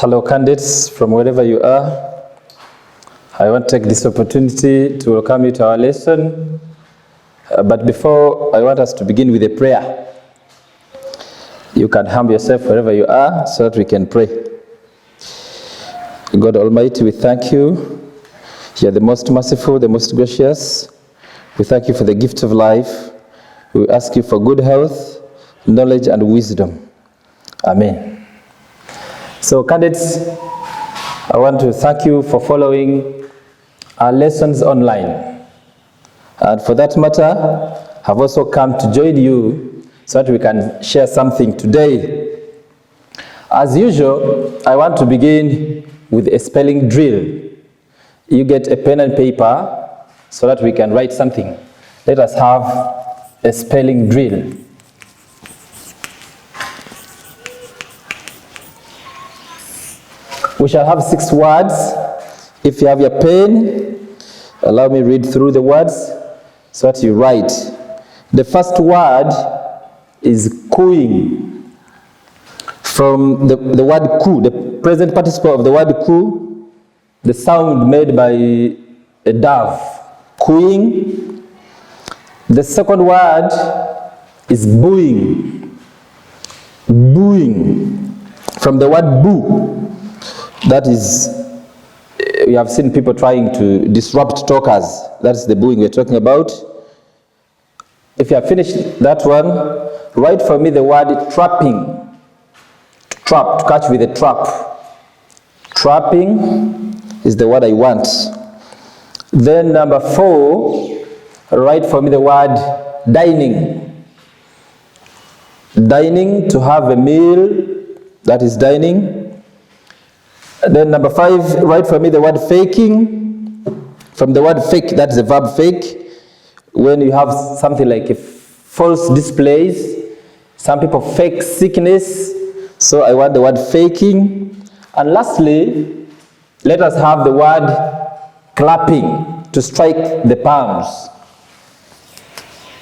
Hello candidates from wherever you are. I want to take this opportunity to welcome you to our lesson. But before, I want us to begin with a prayer. You can humble yourself wherever you are so that we can pray. God Almighty, we thank you. You are the most merciful, the most gracious. We thank you for the gift of life. We ask you for good health, knowledge, and wisdom. Amen. So candidates, I want to thank you for following our lessons online. And for that matter, I've also come to join you so that we can share something today. As usual, I want to begin with a spelling drill. You get a pen and paper so that we can write something. Let us have a spelling drill. We shall have 6 words. If you have your pen, allow me read through the words so that you write. The first word is cooing. From the word coo, the present participle of the word coo, the sound made by a dove, cooing. The second word is booing. Booing. From the word boo. That is, we have seen people trying to disrupt talkers. That's the booing we're talking about. If you have finished that one, write for me the word trapping. Trap, to catch with a trap. Trapping is the word I want. Then number 4, write for me the word dining. Dining, to have a meal, that is dining. Then number 5, write for me the word faking. From the word fake, that's the verb fake. When you have something like a false displays, some people fake sickness, so I want the word faking. And lastly, let us have the word clapping, to strike the palms.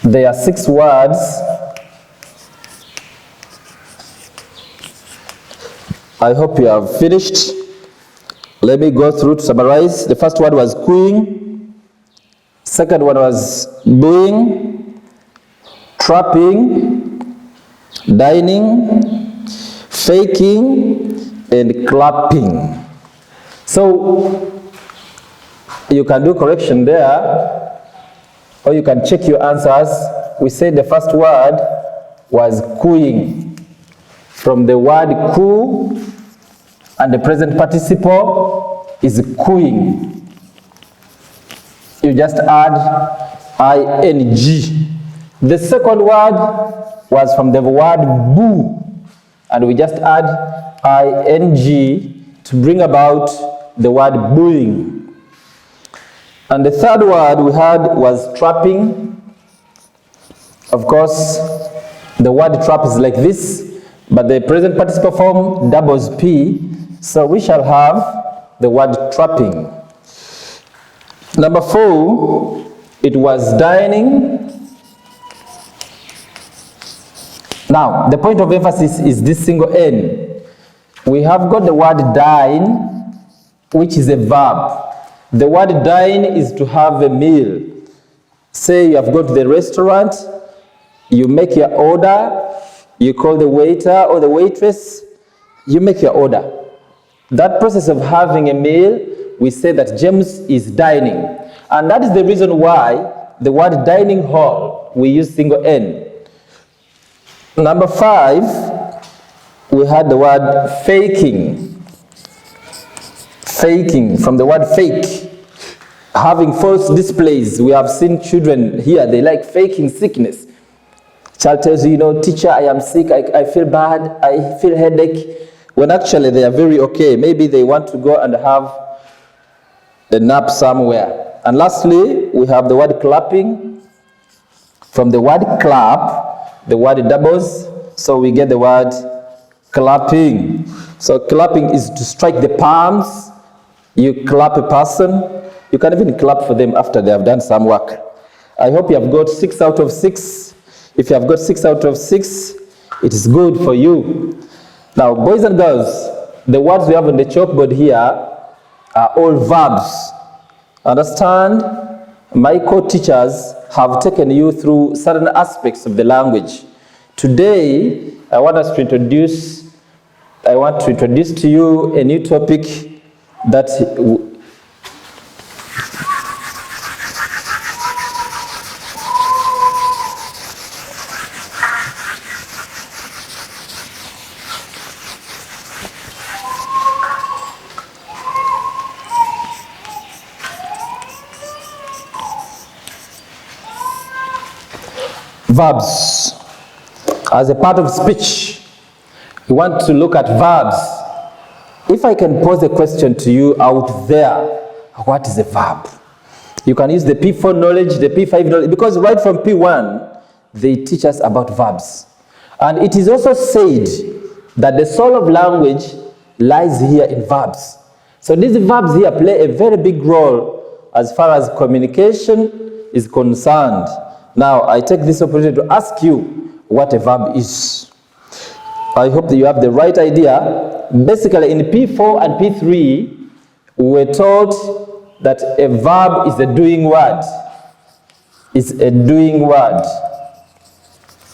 There are 6 words. I hope you have finished. Let me go through to summarize. The first word was cooing. Second one was booing, trapping, dining, faking, and clapping. So you can do correction there, or you can check your answers. We said the first word was cooing. From the word coo, and the present participle is cooing. You just add ing. The second word was from the word boo, and we just add ing to bring about the word booing. And the third word we had was trapping. Of course, the word trap is like this, but the present participle form doubles P, so we shall have the word trapping. Number 4, it was dining. Now, the point of emphasis is this single N. We have got the word dine, which is a verb. The word dine is to have a meal. Say you have gone to the restaurant, you make your order, you call the waiter or the waitress, you make your order. That process of having a meal, we say that James is dining. And that is the reason why the word dining hall, we use single N. Number 5, we had the word faking. Faking, from the word fake. Having false displays. We have seen children here, they like faking sickness. Child tells you, teacher, I am sick, I feel bad, I feel headache. When actually they are very okay. Maybe they want to go and have a nap somewhere. And lastly, we have the word clapping. From the word clap, the word doubles, so we get the word clapping. So clapping is to strike the palms. You clap a person. You can even clap for them after they have done some work. I hope you have got 6 out of 6. If you have got 6 out of 6, it is good for you. Now, boys and girls, the words we have on the chalkboard here are all verbs. Understand? My co-teachers have taken you through certain aspects of the language. Today, I want to introduce to you a new topic that verbs. As a part of speech, we want to look at verbs. If I can pose a question to you out there, what is a verb? You can use the P4 knowledge, the P5 knowledge, because right from P1, they teach us about verbs. And it is also said that the soul of language lies here in verbs. So these verbs here play a very big role as far as communication is concerned. Now, I take this opportunity to ask you what a verb is. I hope that you have the right idea. Basically, in P4 and P3, we were taught that a verb is a doing word. It's a doing word.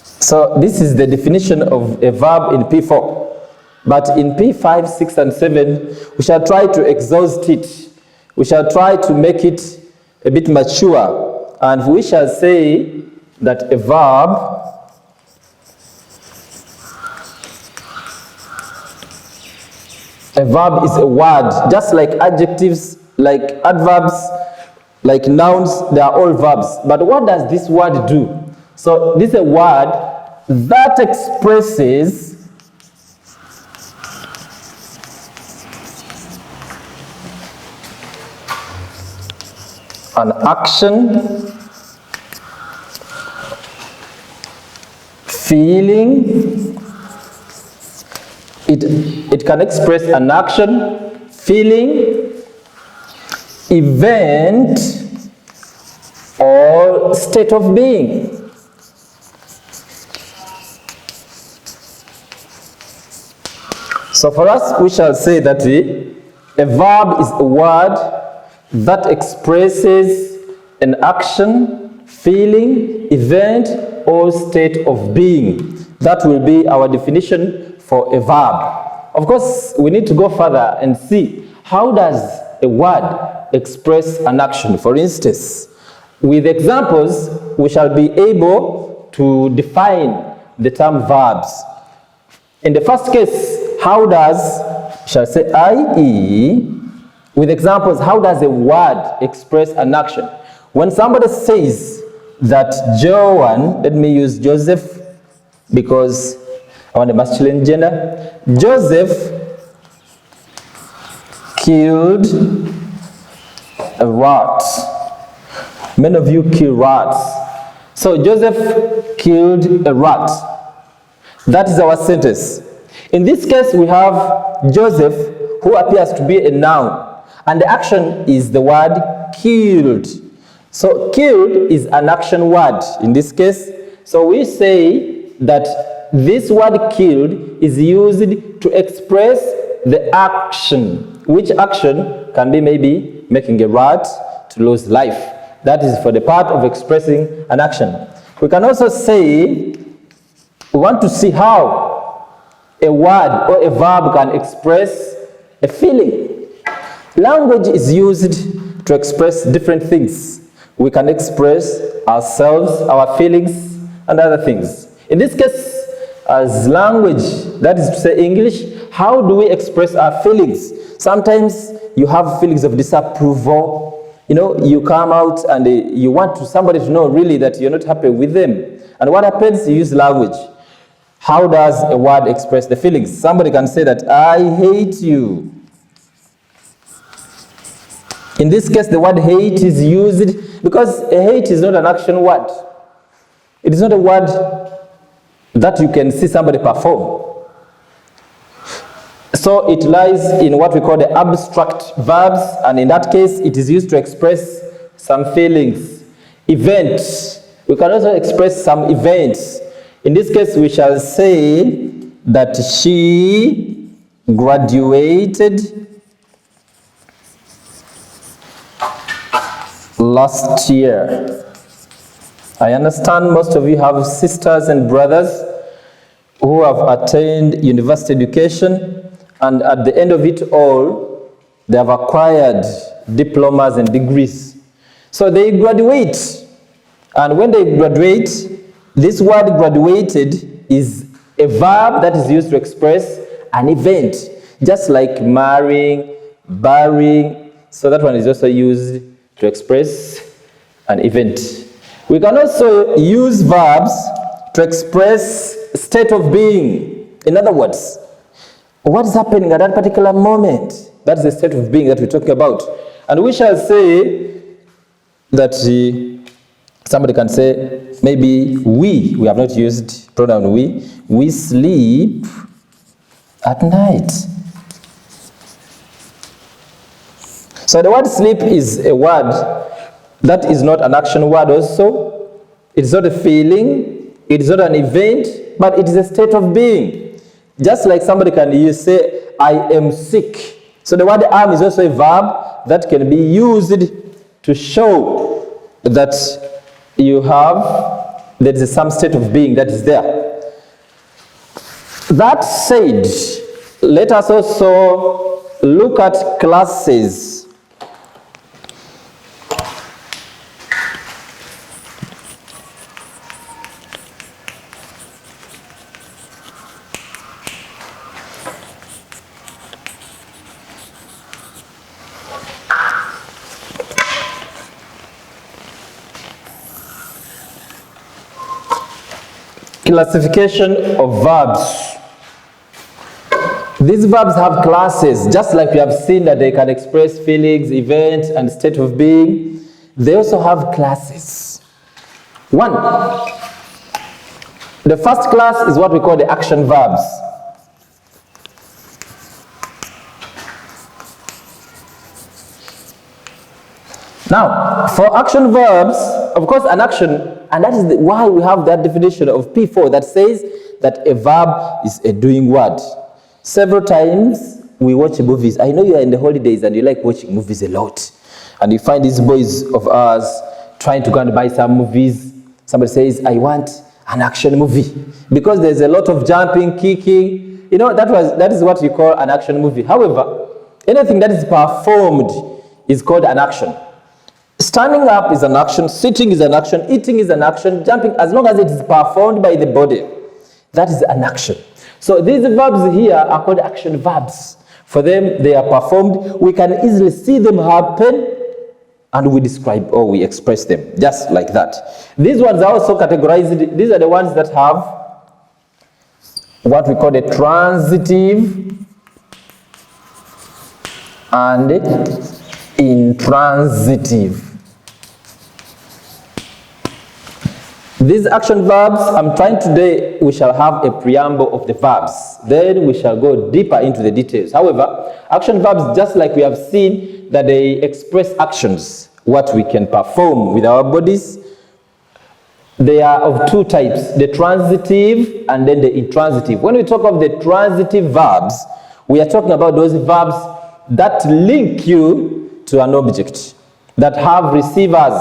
So this is the definition of a verb in P4. But in P5, 6, and 7, we shall try to exhaust it. We shall try to make it a bit mature. And we shall say that a verb is a word, just like adjectives, like adverbs, like nouns, they are all verbs. But what does this word do? So this is a word that expresses an action, feeling. It can express an action, feeling, event, or state of being. So for us, we shall say that a verb is a word that expresses an action, feeling, event, or state of being. That will be our definition for a verb. Of course, we need to go further and see how does a word express an action. For instance, with examples, we shall be able to define the term verbs. In the first case, how does, we shall say i.e., with examples, how does a word express an action? When somebody says that Joan, let me use Joseph because I want a masculine gender. Joseph killed a rat. Many of you kill rats. So Joseph killed a rat. That is our sentence. In this case, we have Joseph, who appears to be a noun. And the action is the word killed. So killed is an action word in this case. So we say that this word killed is used to express the action. Which action can be maybe making a rat to lose life. That is for the part of expressing an action. We can also say, we want to see how a word or a verb can express a feeling. Language is used to express different things. We can express ourselves, our feelings, and other things. In this case, as language, that is to say English, how do we express our feelings? Sometimes you have feelings of disapproval. You know, you come out and you want somebody to know really that you're not happy with them. And what happens? You use language. How does a word express the feelings? Somebody can say that, I hate you. In this case, the word hate is used because a hate is not an action word. It is not a word that you can see somebody perform. So it lies in what we call the abstract verbs, and in that case, it is used to express some feelings. Events. We can also express some events. In this case, we shall say that she graduated last year. I understand most of you have sisters and brothers who have attained university education, and at the end of it all, they have acquired diplomas and degrees. So they graduate, and when they graduate, this word graduated is a verb that is used to express an event, just like marrying, burying. So that one is also used to express an event. We can also use verbs to express state of being. In other words, what is happening at that particular moment? That's the state of being that we're talking about. And we shall say that somebody can say, maybe we have not used pronoun we sleep at night. So the word sleep is a word that is not an action word also. It's not a feeling, it's not an event, but it is a state of being. Just like somebody can say, I am sick. So the word am is also a verb that can be used to show that there is some state of being that is there. That said, let us also look at classes. Classification of verbs. These verbs have classes, just like we have seen that they can express feelings, events, and state of being. They also have classes. One, the first class is what we call the action verbs. Now, for action verbs, of course, an action, and that is why we have that definition of P4 that says that a verb is a doing word. Several times we watch movies. I know you are in the holidays and you like watching movies a lot. And you find these boys of ours trying to go and buy some movies. Somebody says, I want an action movie. Because there's a lot of jumping, kicking. You know, that is what you call an action movie. However, anything that is performed is called an action. Standing up is an action, sitting is an action, eating is an action, jumping, as long as it is performed by the body, that is an action. So these verbs here are called action verbs. For them, they are performed. We can easily see them happen, and we describe or we express them, just like that. These ones are also categorized. These are the ones that have what we call the transitive and intransitive. These action verbs, I'm trying today, we shall have a preamble of the verbs. Then we shall go deeper into the details. However, action verbs, just like we have seen, that they express actions, what we can perform with our bodies. They are of two types, the transitive and then the intransitive. When we talk of the transitive verbs, we are talking about those verbs that link you to an object, that have receivers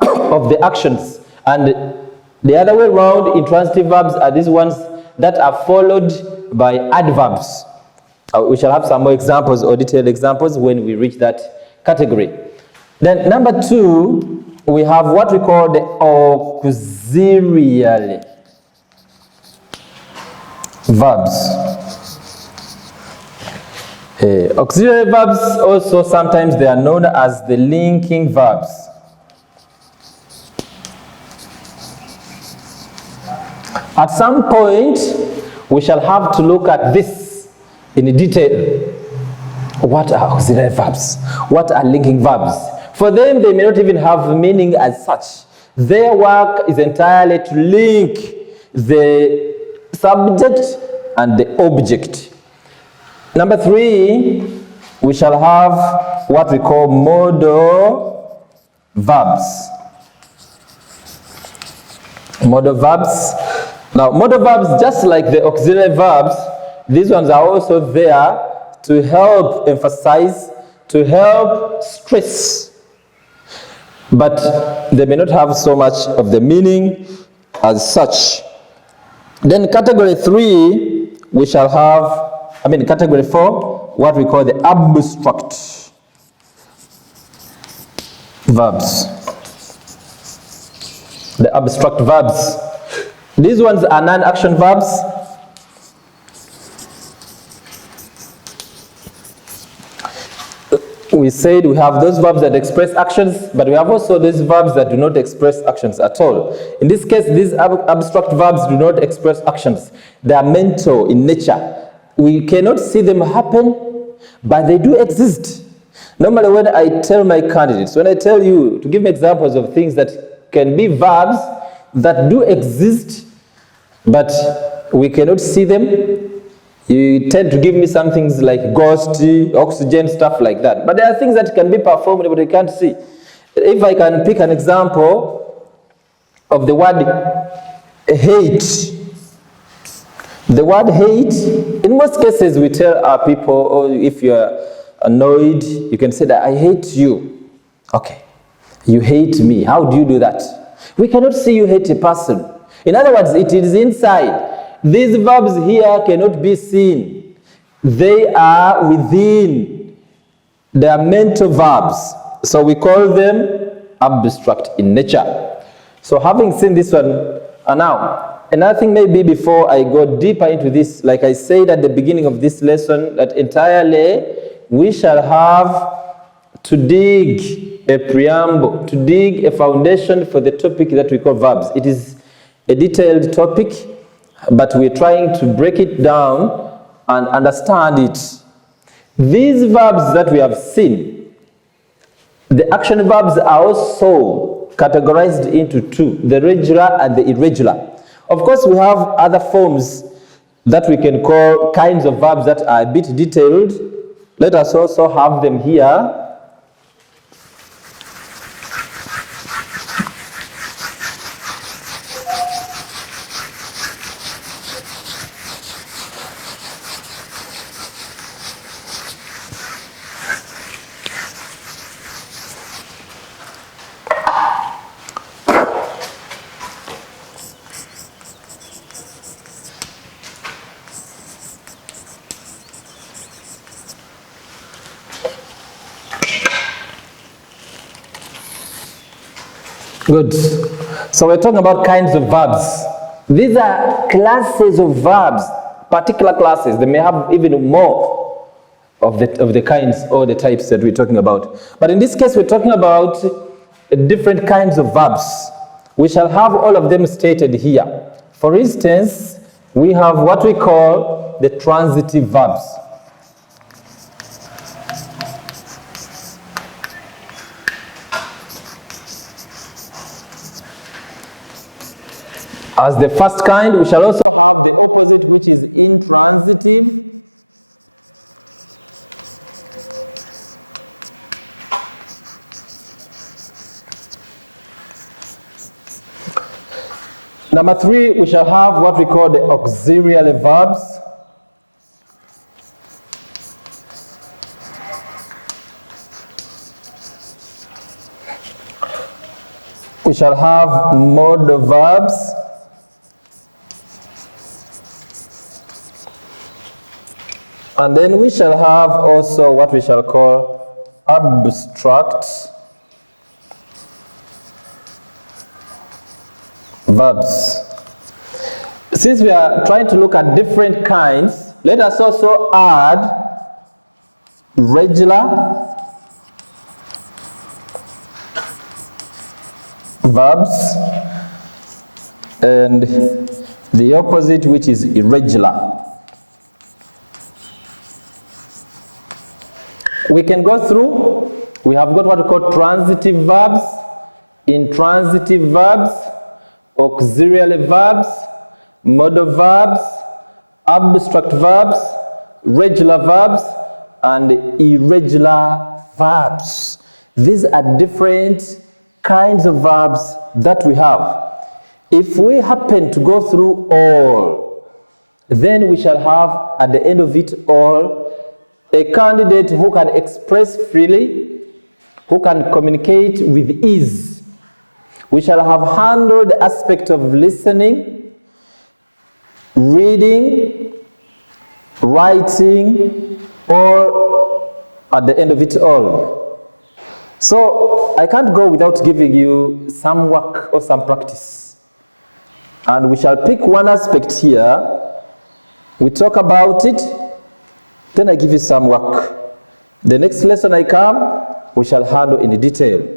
of the actions. And the other way around, intransitive verbs are these ones that are followed by adverbs. We shall have some more examples or detailed examples when we reach that category. Then number two, we have what we call the auxiliary verbs. Auxiliary verbs also sometimes they are known as the linking verbs. At some point, we shall have to look at this in detail. What are auxiliary verbs? What are linking verbs? For them, they may not even have meaning as such. Their work is entirely to link the subject and the object. Number three, we shall have what we call modal verbs. Modal verbs. Now, modal verbs, just like the auxiliary verbs, these ones are also there to help emphasize, to help stress. But they may not have so much of the meaning as such. Then category 3, we shall have, category 4, what we call the abstract verbs. The abstract verbs. These ones are non-action verbs. We said we have those verbs that express actions, but we have also these verbs that do not express actions at all. In this case, these abstract verbs do not express actions. They are mental in nature. We cannot see them happen, but they do exist. Normally when I tell my candidates, when I tell you to give me examples of things that can be verbs that do exist, but we cannot see them, you tend to give me some things like ghost, oxygen, stuff like that. But there are things that can be performed but you can't see. If I can pick an example of the word hate. The word hate, in most cases we tell our people, or if you're annoyed, you can say that I hate you. Okay, you hate me. How do you do that? We cannot see you hate a person. In other words, it is inside. These verbs here cannot be seen. They are within. They are mental verbs. So we call them abstract in nature. So having seen this one, now, another thing maybe before I go deeper into this, like I said at the beginning of this lesson, that entirely we shall have to dig a preamble, to dig a foundation for the topic that we call verbs. It is a detailed topic, but we're trying to break it down and understand it. These verbs that we have seen, the action verbs are also categorized into two, the regular and the irregular. Of course, we have other forms that we can call kinds of verbs that are a bit detailed. Let us also have them here. Good. So we're talking about kinds of verbs. These are classes of verbs, particular classes. They may have even more of the kinds or the types that we're talking about. But in this case, we're talking about different kinds of verbs. We shall have all of them stated here. For instance, we have what we call the transitive verbs. As the first kind, we shall also have the opposite, which is intransitive. Number 3, we shall have what we call the auxiliary verbs. We shall have modal verbs. And then we shall have also what we shall call abstract verbs. Since we are trying to look at different kinds, let us also add regular verbs and the opposite, which is irregular. We can go through. We have got what we call transitive verbs, intransitive verbs, auxiliary verbs, modal verbs, abstract verbs, regular verbs, and irregular verbs. These are different kinds of verbs that we have. If we happen to go through all, then we shall have at the end of it all a candidate who can express freely, who can communicate with ease. We shall have handled the aspect of listening, reading, writing, or at the end of it all. So I can't go without giving you some work or some practice. And we shall pick one aspect here. We talk about it, then I give you some work. The next lesson I come, we shall handle in detail.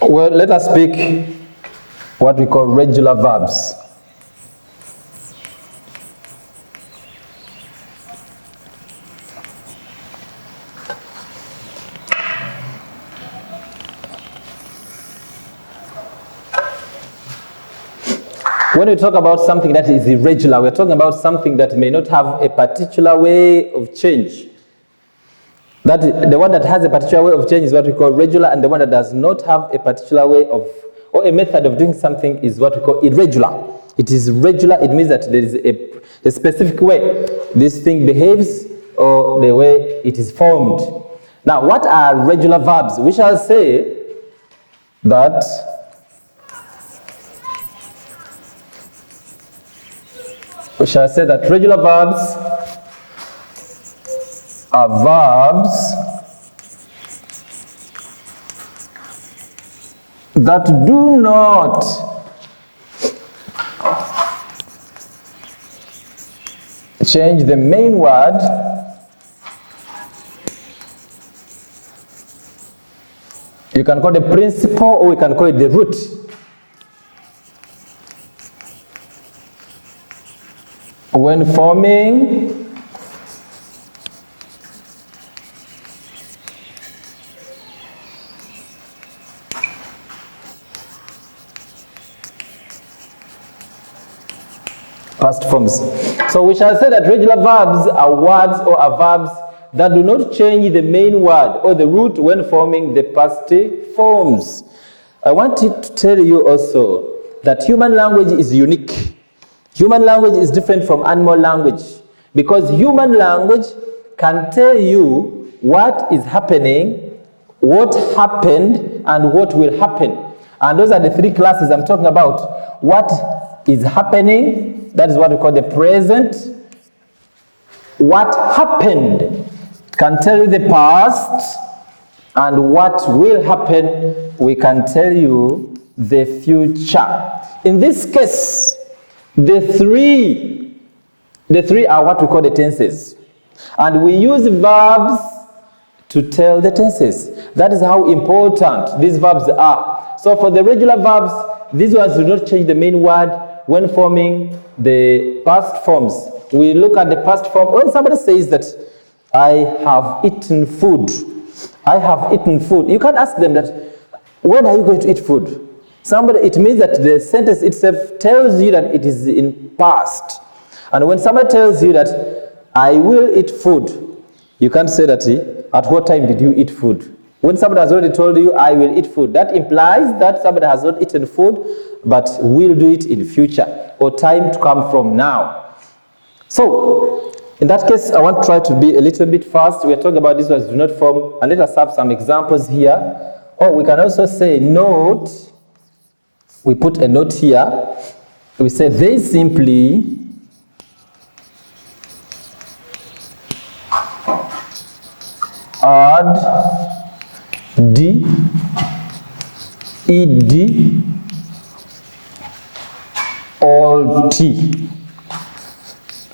Well, let us speak what we call regular verbs. When we talk about something that is irregular, we're talking about something that may not have a particular way of change. That the one that has a particular way of change is what we call regular, and the one that does not have a particular way of, or a method of doing something is what we call irregular. It is regular, it means that there is a specific way this thing behaves or the way it is formed. Now, what are regular verbs? We shall say that regular verbs are verbs that do not change the main word you can call it the principle, or we can call it the root. When forming past forms. So we shall say that regular verbs are words or are verbs that do not change the main word or the root when forming the past forms. I wanted to tell you also that human language is unique. Human language is different from animal language because human language can tell you what is happening, what happened, and what will happen. And those are the three classes I'm talking about. What is happening, that is what we call the present. What happened can tell you the past, and what will happen, we can tell you the future. In this case, the three are what we call the tenses. And we use verbs to tell the tenses. That is how important these verbs are. So for the regular verbs, these ones do not change the main word when forming the past forms. We look at the past form. When somebody says that, I have eaten food. I have eaten food. You can ask them that, when are you going to eat food? It means that the sentence itself tells you that it is in past. And when somebody tells you that, I will eat food, you can't say that, at what time did you eat food? When somebody has already told you, I will eat food, that implies that somebody has not eaten food, but will do it in future, or time to come from now. So, in that case, I want to try to be a little bit fast. We are talking about these words do not form, and let us have some examples here. Or we can also say note. We put a note here. We say they simply add d, ed, or t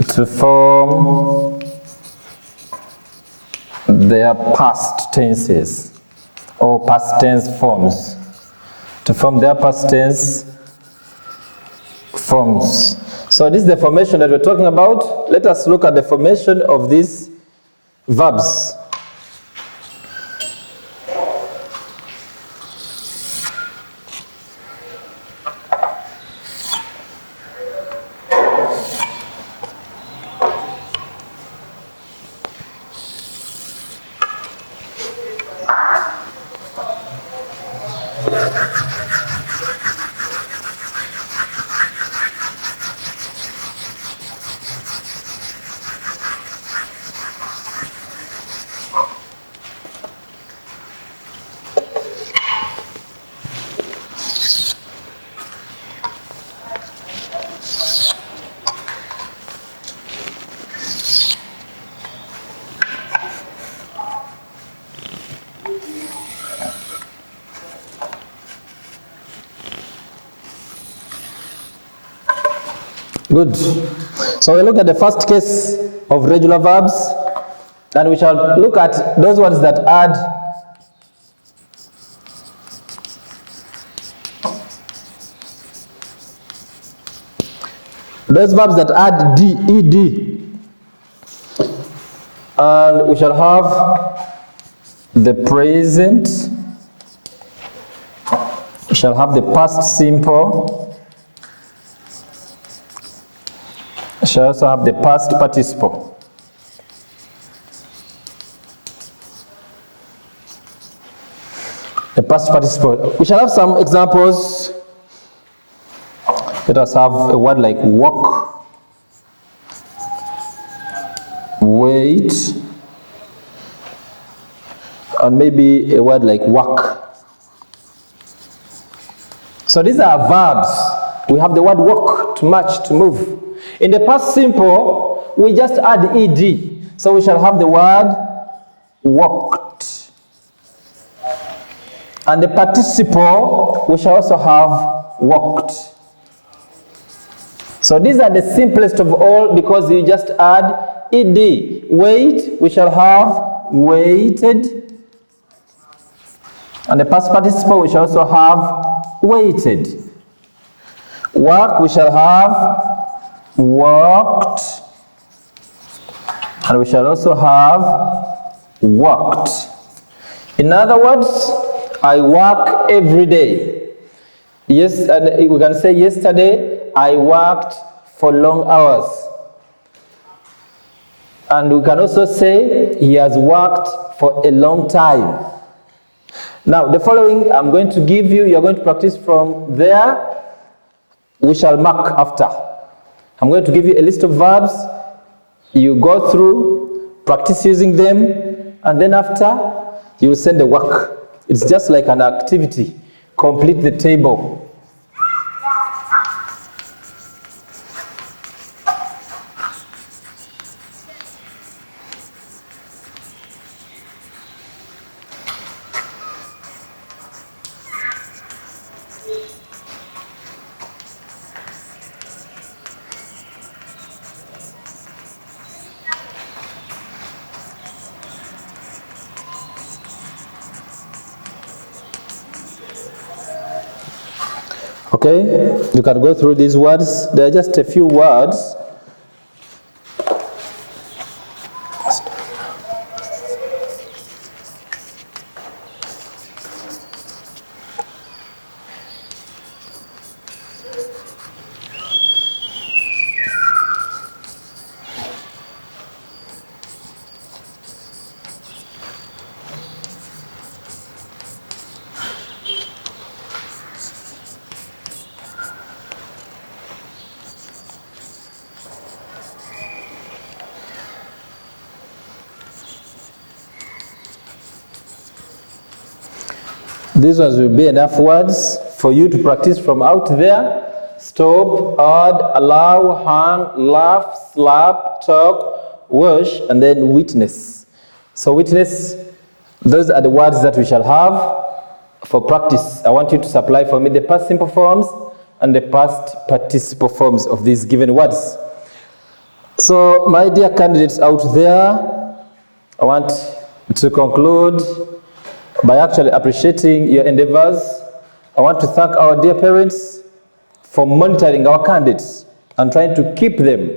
to form their past tenses or past tense forms. To form their past tense forms. So this is the formation that we're talking about. Let us look at the formation of these verbs. Good. So we look at the first case of regular verbs, and we shall look at those ones that add ed, and we shall have the present, we shall have the past simple, we shall also have the past participle. The past participle. We shall have some examples. Let us have a word like walk, wait, and maybe a word like work. So these are verbs. We have the word walk, to march, to move. In the past simple, we just add ed. So we shall have the word walked. And the participle, we shall also have walked. So these are the simplest of all because you just add ed. Wait, we shall have waited. And the past participle, we shall also have waited. Work, we shall have worked. And we shall also have worked. In other words, I work every day. Yes, and we can say yesterday I worked for long hours. And we can also say he has worked for a long time. Now, the following I'm going to give you, you're going to practice from there. We shall mark after. I'm going to give you a list of verbs. You go through, practice using them, and then after, you will send the work. It's just like an activity. Complete the table. Okay, you can go through these words. There are just a few words. These ones will be enough words for you to practice from out there. Stop, add, allow, hang, laugh, slap, talk, wash, and then witness. So witness, those are the words that we shall have for practice. I want you to supply for me the past simple forms and the past participle forms of these given words. So my dear candidates out there, I want to conclude by actually appreciating your endeavors. I want to thank our dear parents for monitoring our candidates. and trying to keep them